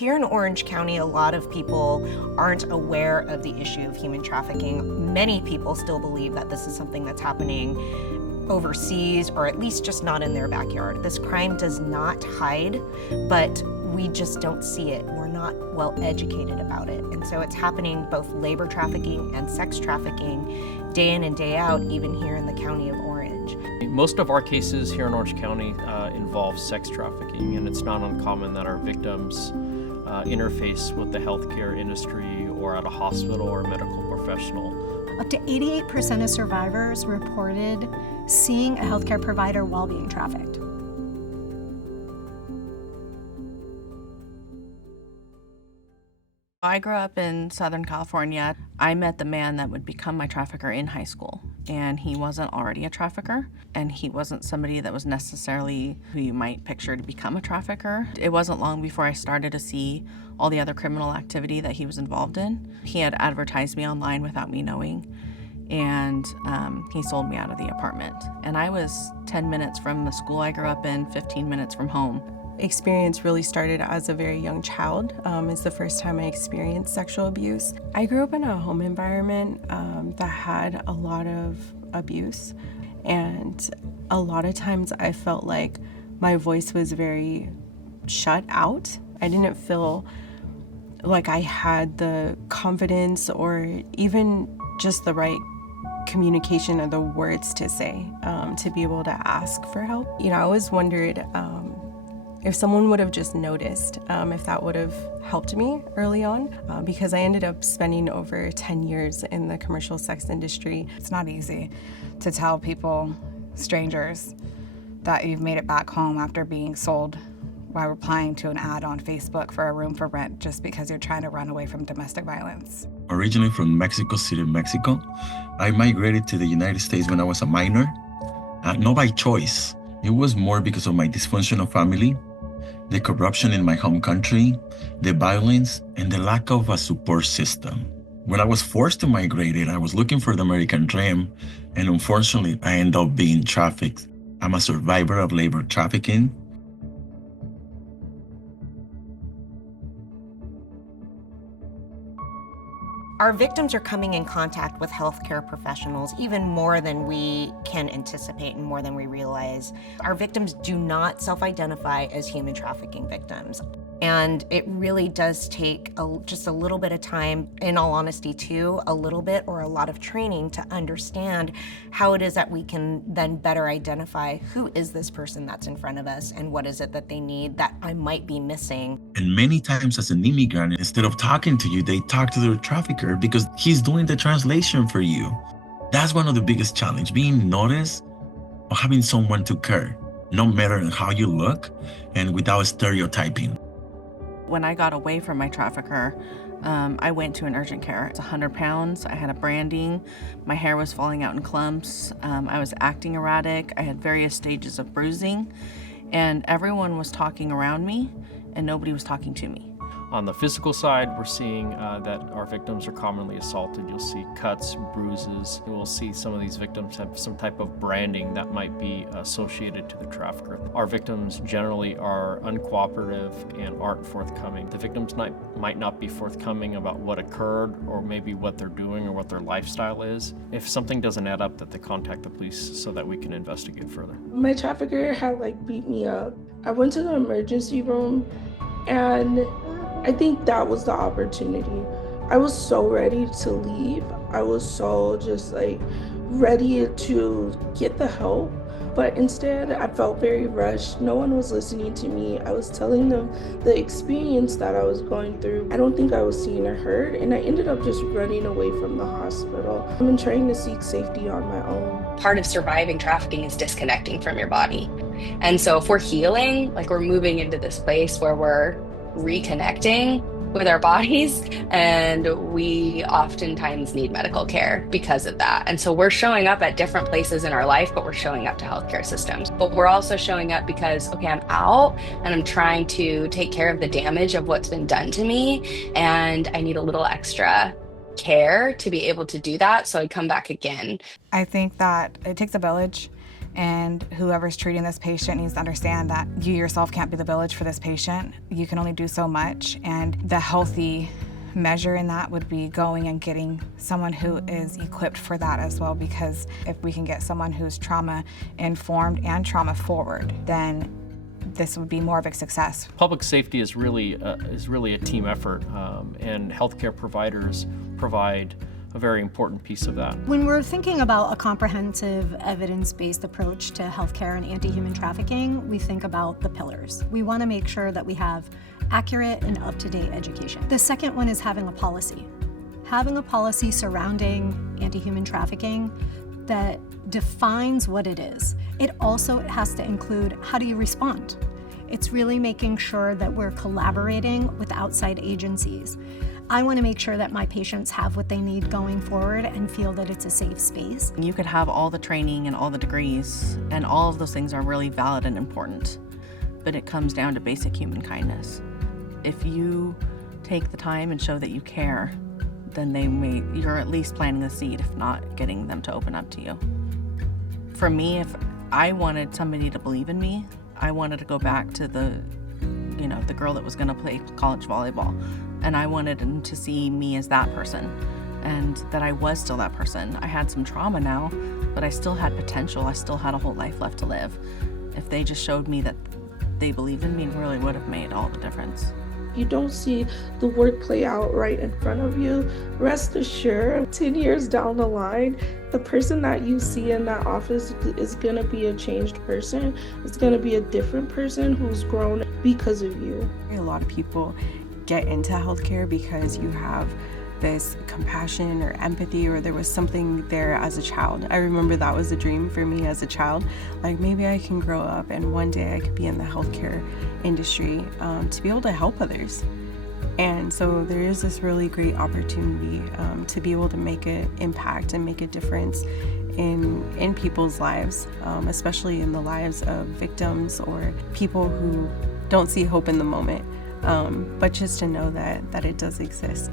Here in Orange County, a lot of people aren't aware of the issue of human trafficking. Many people still believe that this is something that's happening overseas, or at least just not in their backyard. This crime does not hide, but we just don't see it. We're not well educated about it. And so it's happening both labor trafficking and sex trafficking day in and day out, even here in the county of Orange. Most of our cases here in Orange County involve sex trafficking, and it's not uncommon that our victims interface with the healthcare industry or at a hospital or a medical professional. Up to 88% of survivors reported seeing a healthcare provider while being trafficked. I grew up in Southern California. I met the man that would become my trafficker in high school, and he wasn't already a trafficker, and he wasn't somebody that was necessarily who you might picture to become a trafficker. It wasn't long before I started to see all the other criminal activity that he was involved in. He had advertised me online without me knowing, and he sold me out of the apartment. And I was 10 minutes from the school I grew up in, 15 minutes from home. Experience really started as a very young child. It's the first time I experienced sexual abuse. I grew up in a home environment that had a lot of abuse, and a lot of times I felt like my voice was very shut out. I didn't feel like I had the confidence or even just the right communication or the words to say to be able to ask for help. You know, I always wondered if someone would have just noticed, if that would have helped me early on, because I ended up spending over 10 years in the commercial sex industry. It's not easy to tell people, strangers, that you've made it back home after being sold by replying to an ad on Facebook for a room for rent just because you're trying to run away from domestic violence. Originally from Mexico City, Mexico, I migrated to the United States when I was a minor, not by choice. It was more because of my dysfunctional family, the corruption in my home country, the violence, and the lack of a support system. When I was forced to migrate, I was looking for the American dream, and unfortunately, I ended up being trafficked. I'm a survivor of labor trafficking. Our victims are coming in contact with healthcare professionals even more than we can anticipate and more than we realize. Our victims do not self-identify as human trafficking victims. And it really does take just a little bit of time, in all honesty too, a little bit or a lot of training to understand how it is that we can then better identify who is this person that's in front of us and what is it that they need that I might be missing. And many times as an immigrant, instead of talking to you, they talk to their trafficker because he's doing the translation for you. That's one of the biggest challenges, being noticed or having someone to care, no matter how you look and without stereotyping. When I got away from my trafficker, I went to an urgent care. It's 100 pounds. I had a branding. My hair was falling out in clumps. I was acting erratic. I had various stages of bruising, and everyone was talking around me, and nobody was talking to me. On the physical side, we're seeing that our victims are commonly assaulted. You'll see cuts, bruises. We'll see some of these victims have some type of branding that might be associated to the trafficker. Our victims generally are uncooperative and aren't forthcoming. The victims might not be forthcoming about what occurred or maybe what they're doing or what their lifestyle is. If something doesn't add up, that they contact the police so that we can investigate further. My trafficker had beat me up. I went to the emergency room, and I think that was the opportunity. I was so ready to leave. I was so just ready to get the help. But instead, I felt very rushed. No one was listening to me. I was telling them the experience that I was going through. I don't think I was seen or heard, and I ended up just running away from the hospital. I've been trying to seek safety on my own. Part of surviving trafficking is disconnecting from your body. And so if we're healing, we're moving into this place where we're reconnecting with our bodies, and we oftentimes need medical care because of that. And so we're showing up at different places in our life, but we're showing up to healthcare systems. But we're also showing up because, okay, I'm out and I'm trying to take care of the damage of what's been done to me, and I need a little extra care to be able to do that, so I come back again. I think that it takes a village And whoever's treating this patient needs to understand that you yourself can't be the village for this patient. You can only do so much. And the healthy measure in that would be going and getting someone who is equipped for that as well, because if we can get someone who's trauma informed and trauma forward, then this would be more of a success. Public safety is really a team effort, and healthcare providers provide a very important piece of that. When we're thinking about a comprehensive, evidence-based approach to healthcare and anti-human trafficking, we think about the pillars. We want to make sure that we have accurate and up-to-date education. The second one is having a policy. Having a policy surrounding anti-human trafficking that defines what it is. It also has to include, how do you respond? It's really making sure that we're collaborating with outside agencies. I want to make sure that my patients have what they need going forward and feel that it's a safe space. You could have all the training and all the degrees, and all of those things are really valid and important, but it comes down to basic human kindness. If you take the time and show that you care, then you're at least planting the seed, if not getting them to open up to you. For me, if I wanted somebody to believe in me, I wanted to go back to the girl that was going to play college volleyball, and I wanted them to see me as that person, and that I was still that person. I had some trauma now, but I still had potential. I still had a whole life left to live. If they just showed me that they believed in me, it really would have made all the difference. You don't see the work play out right in front of you. Rest assured, 10 years down the line, the person that you see in that office is gonna be a changed person. It's gonna be a different person who's grown because of you. A lot of people get into healthcare because you have this compassion or empathy, or there was something there as a child. I remember that was a dream for me as a child. Like, maybe I can grow up and one day I could be in the healthcare industry to be able to help others. And so there is this really great opportunity to be able to make an impact and make a difference in people's lives, especially in the lives of victims or people who don't see hope in the moment, but just to know that it does exist.